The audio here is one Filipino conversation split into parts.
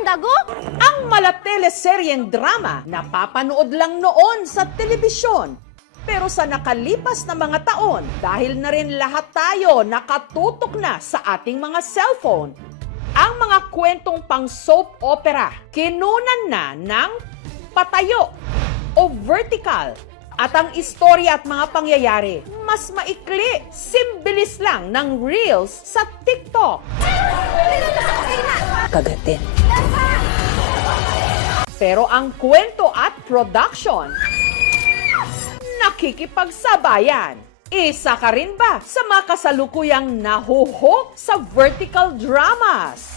Dago? Ang malateleseryeng drama na papanood lang noon sa telebisyon. Pero sa nakalipas na mga taon, dahil na rin lahat tayo nakatutok na sa ating mga cellphone, ang mga kwentong pang soap opera kinunan na ng patayo o vertical. At ang istorya at mga pangyayari, mas maikli, simbilis lang ng reels sa TikTok. Kagatin. Pero ang kwento at production, nakikipagsabayan. Isa ka rin ba sa mga kasalukuyang nahuhok sa vertical dramas?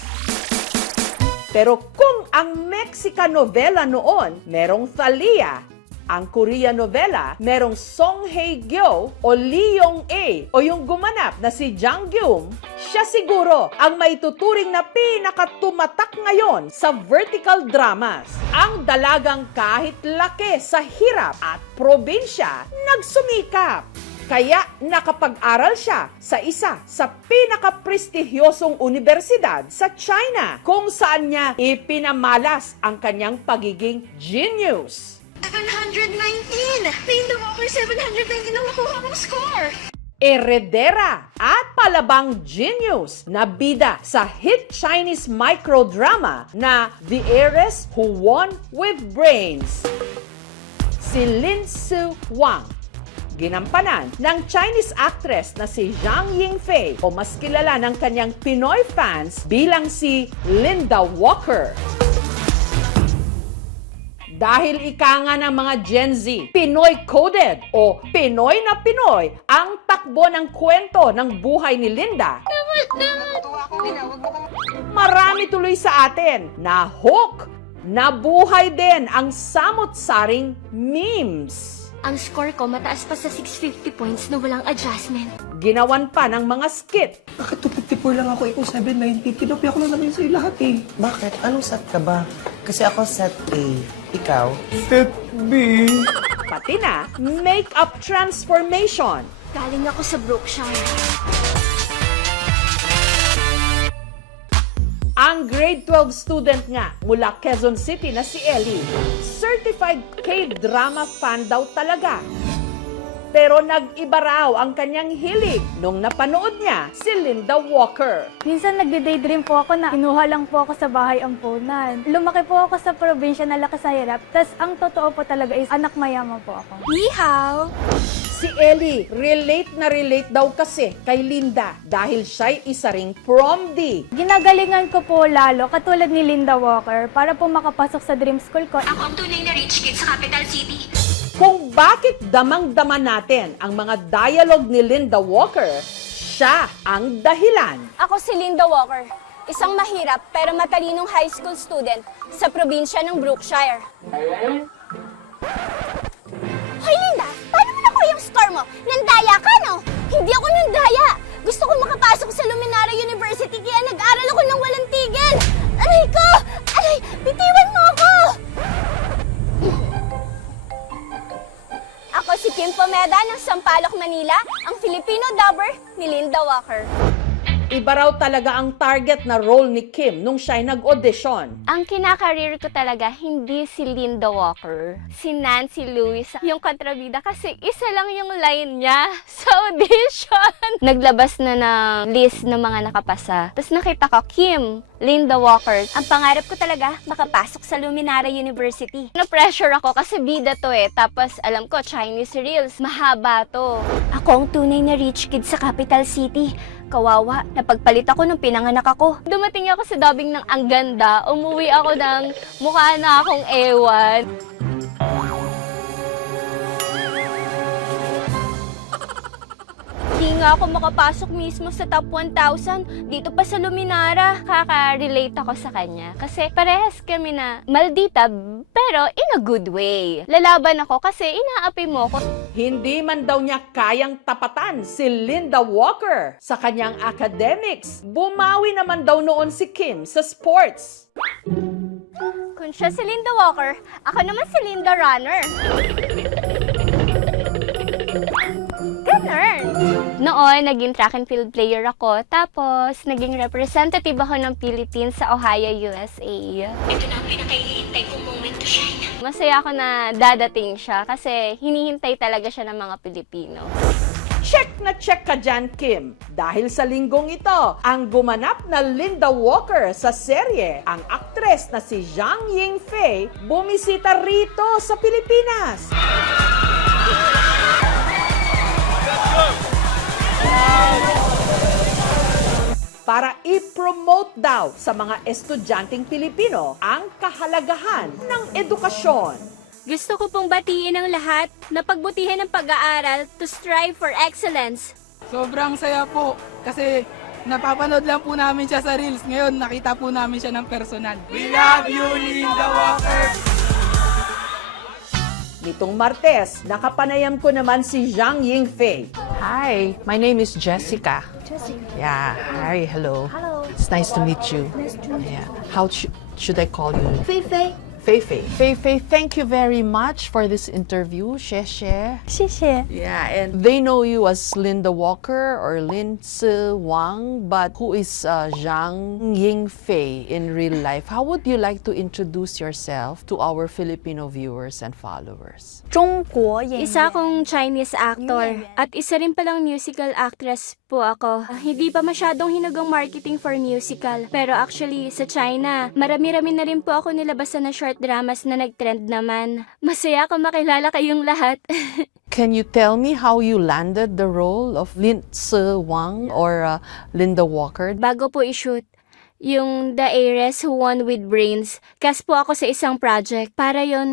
Pero kung ang Mexican novela noon merong Thalia, ang Korean novela merong Song Hye-kyo o Lee Yong-a o yung gumanap na si Jang Gyum, siya siguro ang maituturing na pinakatumatak ngayon sa vertical dramas. Ang dalagang kahit laki sa hirap at probinsya, nagsumikap. Kaya nakapag-aral siya sa isa sa pinakaprestigyosong universidad sa China, kung saan niya ipinamalas ang kanyang pagiging genius. 719! Linda Walker, 719 ang nakuha mong score! Heredera at palabang genius na bida sa hit Chinese microdrama na The Heiress Who Won with Brains. Si Lin Su Wang, ginampanan ng Chinese actress na si Zhang Yingfei o mas kilala ng kanyang Pinoy fans bilang si Linda Walker. Dahil ika nga ng mga Gen Z, Pinoy-coded o Pinoy na Pinoy ang takbo ng kwento ng buhay ni Linda. Marami tuloy sa atin na hook, nabuhay din ang samot-saring memes. Ang score ko mataas pa sa 650 points na walang adjustment. Ginawan pa ng mga skit. Bakit 254 lang ako, ikaw 790? Tinopya ko lang naman sa'yo lahat eh. Bakit? Anong set ka ba? Kasi ako set A. Ikaw? Set B. Pati na makeup transformation. Galing ako sa Brookshire. Ang grade 12 student nga mula Quezon City na si Ellie, certified K-drama fan daw talaga. Pero nag-iba raw ang kanyang hilig nung napanood niya si Linda Walker. Minsan nagde-daydream po ako na kinuha lang po ako sa bahay ampunan. Lumaki po ako sa probinsya na laki sa hirap. Tapos ang totoo po talaga is anak mayaman po ako. Yeehaw! Si Ellie, relate na relate daw kasi kay Linda dahil siya'y isa ring prom-D. Ginagalingan ko po lalo, katulad ni Linda Walker, para po makapasok sa dream school ko. Ako ang tunay na rich kid sa capital city. Kung bakit damang-dama natin ang mga dialogue ni Linda Walker, siya ang dahilan. Ako si Linda Walker, isang mahirap pero matalinong high school student sa probinsya ng Brookshire. Hoy Linda, paano mo nakuha yung score mo? Nandaya ka, no? Hindi ako nandaya. Gusto ko makapasok sa Luminara University kaya nag-aral ako ng walang tigil. Aray ko! Aray, bitiwan mo ako! Ako si Kim Pomeda ng Sampaloc, Manila, ang Filipino dubber ni Linda Walker. Iba raw talaga ang target na role ni Kim nung siya'y nag-audition. Ang kinakareer ko talaga, hindi si Linda Walker, si Nancy Lewis, yung kontrabida kasi isa lang yung line niya sa audition. Naglabas na ng list ng mga nakapasa. Tapos nakita ko, Kim, Linda Walker. Ang pangarap ko talaga, makapasok sa Luminara University. Na-pressure ako kasi bida to eh. Tapos alam ko, Chinese Reels, mahaba to. Ako ang tunay na rich kid sa capital city. Kawawa, napagpalit ako nung pinanganak ako. Dumating ako sa dubbing ng Ang Ganda, umuwi ako ng mukha na akong ewan. Di nga ako makapasok mismo sa top 1,000 dito pa sa Luminara. Kaka-relate ako sa kanya kasi parehas kami na maldita pero in a good way. Lalaban ako kasi inaapi mo ko. Hindi man daw niya kayang tapatan si Linda Walker sa kanyang academics. Bumawi naman daw noon si Kim sa sports. Kung siya si Linda Walker, ako naman si Linda Runner. Ganun Honor! Noon, naging track and field player ako. Tapos, naging representative ako ng Philippines sa Ohio, USA. Ito na ang pinakahihintay kong moment to shine. Masaya ako na dadating siya kasi hinihintay talaga siya ng mga Pilipino. Check na check ka dyan, Kim. Dahil sa linggong ito, ang gumanap na Linda Walker sa serye, ang aktres na si Zhang Yingfei, bumisita rito sa Pilipinas. Para i-promote daw sa mga estudyanteng Pilipino ang kahalagahan ng edukasyon. Gusto ko pong batiin ang lahat na pagbutihan ng pag-aaral to strive for excellence. Sobrang saya po kasi napapanood lang po namin siya sa Reels. Ngayon, nakita po namin siya ng personal. We love you, Linda Walker! Nitong Martes, nakapanayam ko naman si Zhang Yingfei. Hi, my name is Jessica. Jessica. Yeah, hi, hello. Hello. It's nice to meet you. Nice to meet you. Yeah. How should I call you? Feifei. Feifei. Feifei, thank you very much for this interview. Xie. Xie. Yeah, and they know you as Linda Walker or Lin Si Wang, but who is Zhang Yingfei in real life? How would you like to introduce yourself to our Filipino viewers and followers? Isa akong Chinese actor at isa rin palang musical actress po ako. Hindi pa masyadong hinugang marketing for musical. Pero actually, sa China, marami-rami na rin po ako nilabasan na short dramas na nag-trend naman. Masaya ako makilala kayong lahat. Can you tell me how you landed the role of Lin Si Wang or Linda Walker? Bago po i-shoot, yung The Heiress Who Won With Brains, cast po ako sa isang project para yon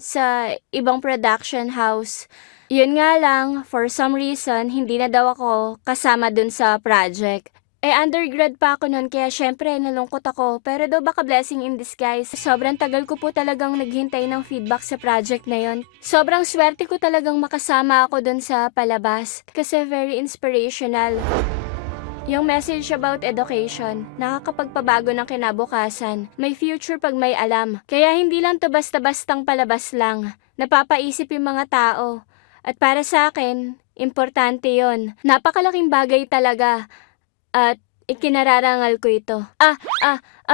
sa ibang production house. Yun nga lang, for some reason, hindi na daw ako kasama dun sa project. Undergrad pa ako noon kaya syempre nalungkot ako pero daw baka blessing in disguise. Sobrang tagal ko po talagang naghintay ng feedback sa project na yon. Sobrang swerte ko talagang makasama ako doon sa palabas kasi very inspirational. Yung message about education, nakakapagpabago ng kinabukasan. May future pag may alam. Kaya hindi lang to basta-bastang palabas lang. Napapaisip yung mga tao. At para sa akin, importante yon. Napakalaking bagay talaga. At ikinararangal ko ito.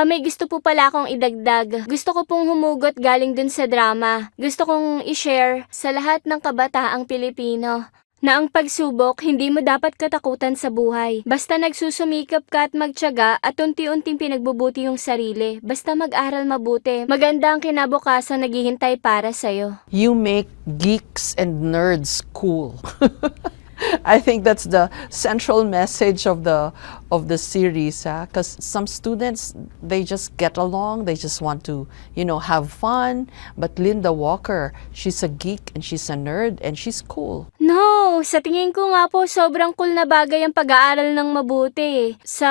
May gusto po pala akong idagdag. Gusto ko pong humugot galing dun sa drama. Gusto kong i-share sa lahat ng kabataang Pilipino na ang pagsubok hindi mo dapat katakutan sa buhay. Basta nagsusumikap ka at magtiyaga at unti-unting pinagbubuti yung sarili. Basta mag-aral mabuti. Maganda ang kinabukasan naghihintay para sa'yo. You make geeks and nerds cool. I think that's the central message of the series, because some students, they just get along, they just want to, have fun. But Linda Walker, she's a geek and she's a nerd and she's cool. No, sa tingin ko nga po sobrang cool na bagay ang pag-aaral ng mabuti. Sa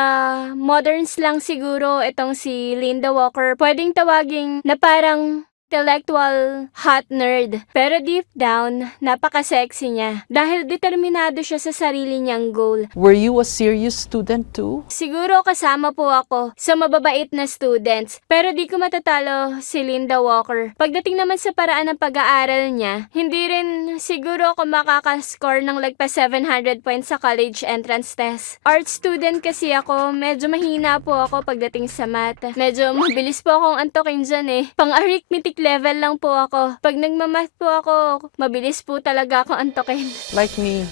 moderns lang siguro itong si Linda Walker, pwedeng tawaging na parang intellectual hot nerd. Pero deep down, napaka-sexy niya. Dahil determinado siya sa sarili niyang goal. Were you a serious student too? Siguro kasama po ako sa mababait na students. Pero di ko matatalo si Linda Walker. Pagdating naman sa paraan ng pag-aaral niya, hindi rin siguro ako makakascore ng lagpas 700 points sa college entrance test. Art student kasi ako, medyo mahina po ako pagdating sa math. Medyo mabilis po akong antokin dyan eh. Pang-arithmetic level lang po ako. Pag nagmamath po ako, mabilis po talaga ako antokin. Like me.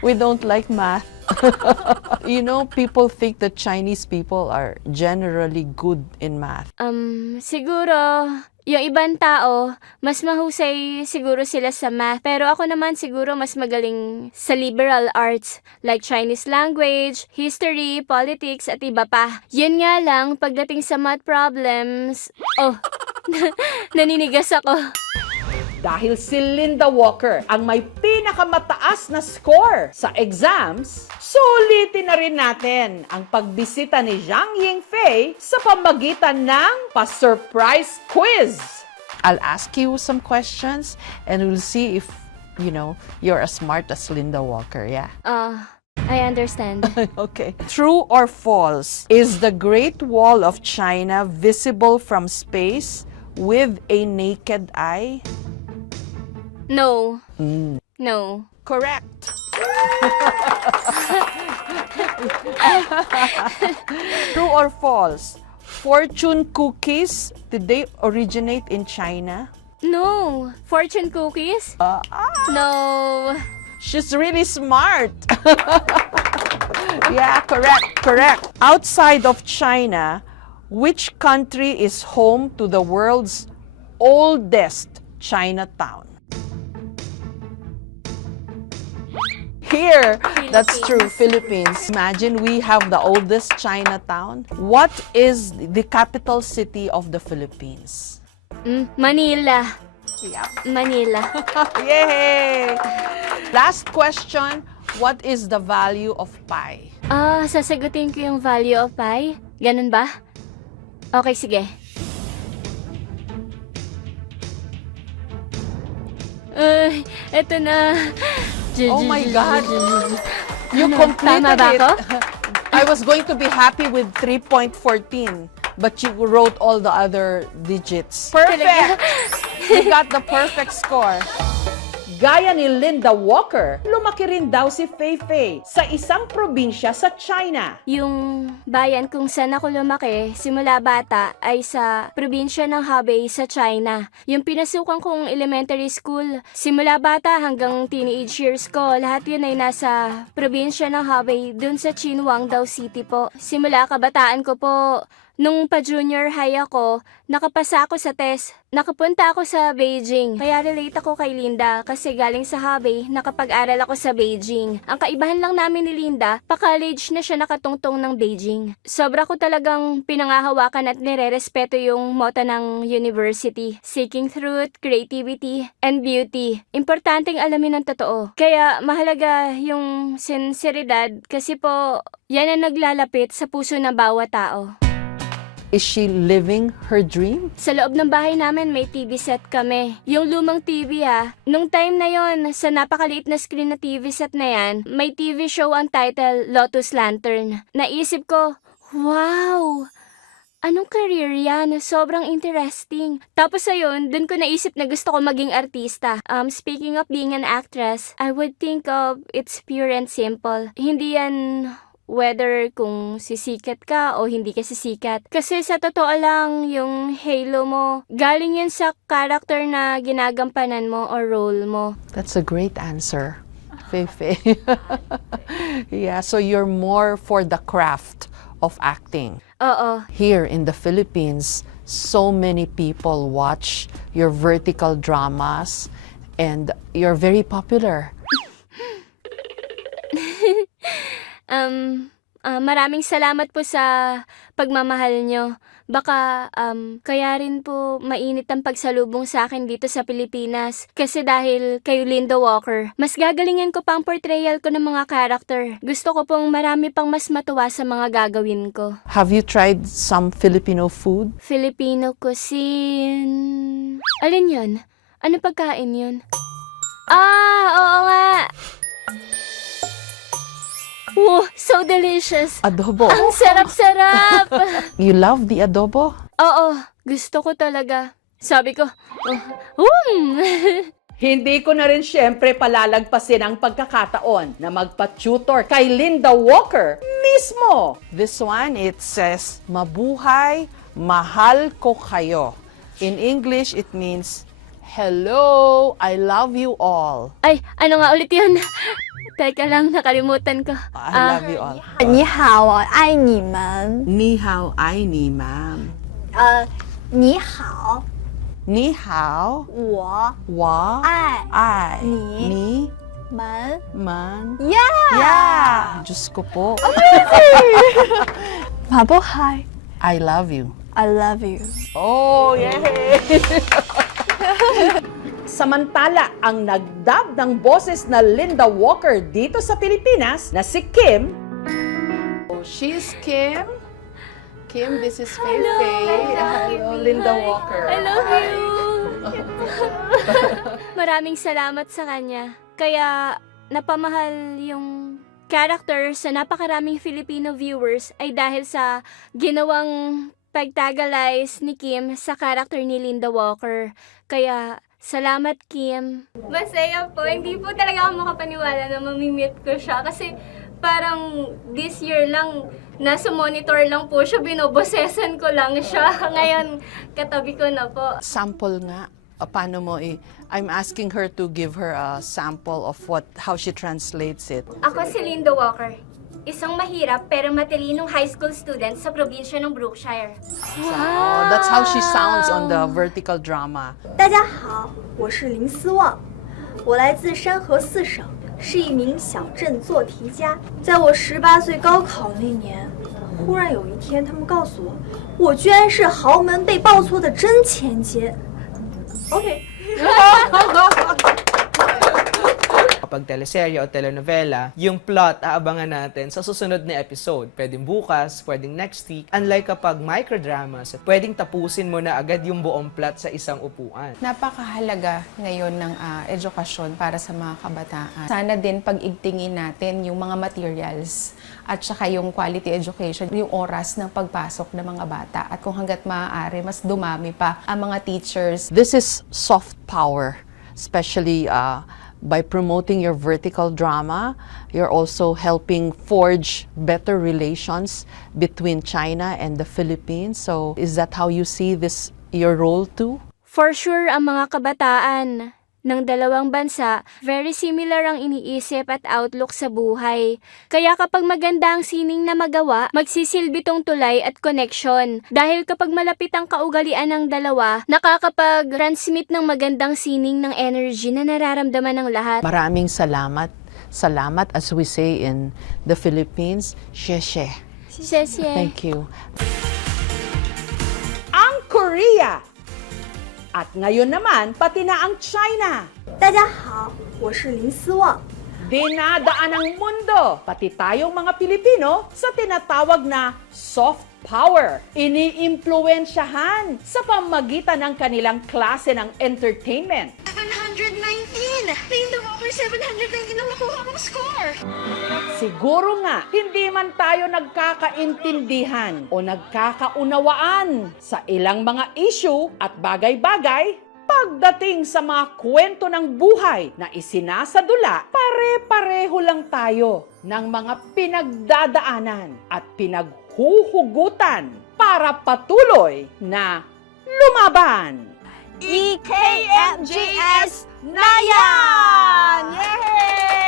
we don't like math. People think that Chinese people are generally good in math. Siguro, yung ibang tao, mas mahusay siguro sila sa math. Pero ako naman siguro mas magaling sa liberal arts like Chinese language, history, politics, at iba pa. Yun nga lang, pagdating sa math problems, naninigas ako. Dahil si Linda Walker ang may pinakamataas na score sa exams, sulitin na rin natin ang pagbisita ni Zhang Yingfei sa pamagitan ng pa-surprise quiz. I'll ask you some questions and we'll see if, you're as smart as Linda Walker, yeah? I understand. Okay. True or false? Is the Great Wall of China visible from space with a naked eye? No. No. Correct. True or false? Fortune cookies, did they originate in China? No. Fortune cookies? No. She's really smart. Yeah, correct. Outside of China, which country is home to the world's oldest Chinatown? Here, that's true, Philippines. Imagine we have the oldest Chinatown. What is the capital city of the Philippines? Manila. Yep. Manila. Yay! Last question, what is the value of pi? Sasagutin ko yung value of pi? Ganun ba? Okay, sige. Eto na. Oh my God! You Ano, completed tama ba it. ako? I was going to be happy with 3.14, but you wrote all the other digits. Perfect! You got the perfect score. Gaya ni Linda Walker, lumaki rin daw si Fei Fei sa isang probinsya sa China. Yung bayan kung saan ako lumaki, simula bata, ay sa probinsya ng Hebei sa China. Yung pinasukan kong elementary school, simula bata hanggang teenage years ko, lahat yun ay nasa probinsya ng Hebei, dun sa Qinhuangdao City po. Simula kabataan ko po, nung pa-junior high ako, nakapasa ako sa test. Nakapunta ako sa Beijing. Kaya relate ako kay Linda kasi galing sa Hebei, nakapag-aral ako sa Beijing. Ang kaibahan lang namin ni Linda, pa-college na siya nakatungtong ng Beijing. Sobra ko talagang pinangahawakan at nire-respeto yung motto ng university. Seeking truth, creativity, and beauty. Importanteng alamin ang totoo. Kaya mahalaga yung sinseridad kasi po, yan ang naglalapit sa puso ng bawat tao. Is she living her dream? Sa loob ng bahay namin may TV set kami. Yung lumang TV nung time na yon sa napakaliit na screen na TV set na yan, may TV show ang title Lotus Lantern. Naisip ko, wow! Anong career yan? Sobrang interesting. Tapos ayun, dun ko naisip na gusto ko maging artista. Speaking of being an actress, I would think of it's pure and simple. Hindi yan whether kung sisikat ka o hindi ka sisikat. Kasi sa totoo lang, yung halo mo, galing yan sa character na ginagampanan mo or role mo. That's a great answer, Fei Fei. Yeah, so you're more for the craft of acting. Oo. Here in the Philippines, so many people watch your vertical dramas and you're very popular. Maraming salamat po sa pagmamahal nyo. Baka kaya rin po mainit ang pagsalubong sa akin dito sa Pilipinas. Kasi dahil kay Linda Walker, mas gagalingan ko pang portrayal ko ng mga character. Gusto ko pong marami pang mas matuwa sa mga gagawin ko. Have you tried some Filipino food? Filipino cuisine... Alin yun? Ano pagkain yun? Oo nga! Wow, so delicious! Adobo. Ang sarap-sarap! You love the adobo? Oo, gusto ko talaga. Sabi ko, Hindi ko na rin syempre palalagpasin ang pagkakataon na magpa-tutor kay Linda Walker mismo. This one, it says, Mabuhay, mahal ko kayo. In English, it means, Hello, I love you all. Ay, ano nga ulit yun? Teka lang, nakalimutan ko. I love you all. 你好，我爱你们。 Ni hao, ai ni ma'am. 你好， Ni hao, 我 wa, 爱 ai, Ni. ni, 们。 man. Yeah! Yeah! Diyos ko po. 马波嗨 I love you. I love you. Oh, yay! Samantala, ang nagdub ng boses na Linda Walker dito sa Pilipinas na si Kim. Oh, she's Kim. Kim, this is Fei Fei. Hello, Linda Walker. I love you! Maraming salamat sa kanya. Kaya napamahal yung character sa napakaraming Filipino viewers ay dahil sa ginawang pagtagalize ni Kim sa character ni Linda Walker. Kaya Salamat, Kim. Masaya po. Hindi po talaga ako makapaniwala na mamimit ko siya. Kasi parang this year lang, nasa monitor lang po siya. Binobosesan ko lang siya. Ngayon, katabi ko na po. Sample nga. Paano mo I'm asking her to give her a sample of how she translates it. Ako si Linda Walker. Isang mahirap pero matalinong high school student sa probinsya ng Brookshire. Oh, that's how she sounds on the vertical drama. 大家好，我是林思旺，我来自山河四省，是一名小镇做题家。在我18岁高考那年，忽然有一天，他们告诉我，我居然是豪门被报错的真千金。OK。 Kapag teleserye o telenovela, yung plot aabangan natin sa susunod na episode. Pwedeng bukas, pwedeng next week. Unlike kapag microdramas, pwedeng tapusin mo na agad yung buong plot sa isang upuan. Napakahalaga ngayon ng edukasyon para sa mga kabataan. Sana din pag-igtingin natin yung mga materials at saka yung quality education, yung oras ng pagpasok ng mga bata. At kung hanggat maaari, mas dumami pa ang mga teachers. This is soft power, especially by promoting your vertical drama. You're also helping forge better relations between China and the Philippines. So is that how you see this, your role too? For sure, ang mga kabataan ng dalawang bansa, very similar ang iniisip at outlook sa buhay. Kaya kapag maganda ang sining na magawa, magsisilbi tong tulay at connection. Dahil kapag malapit ang kaugalian ng dalawa, nakakapag-transmit ng magandang sining ng energy na nararamdaman ng lahat. Maraming salamat. Salamat, as we say in the Philippines, xie. Sesye. Thank you. Ang Korea. At ngayon naman, pati na ang China. 大家好，我是林思旺。 Dinadaan ang mundo, pati tayong mga Pilipino, sa tinatawag na soft power. Iniimpluwensyahan sa pamagitan ng kanilang klase ng entertainment. 719! Linda Walker, 719 ang nakuha mong score! Siguro nga, hindi man tayo nagkakaintindihan o nagkakaunawaan sa ilang mga issue at bagay-bagay pagdating sa mga kwento ng buhay na isinasadula, pare-pareho lang tayo ng mga pinagdadaanan at pinaghuhugutan para patuloy na lumaban. EKMJS na yan! Yay!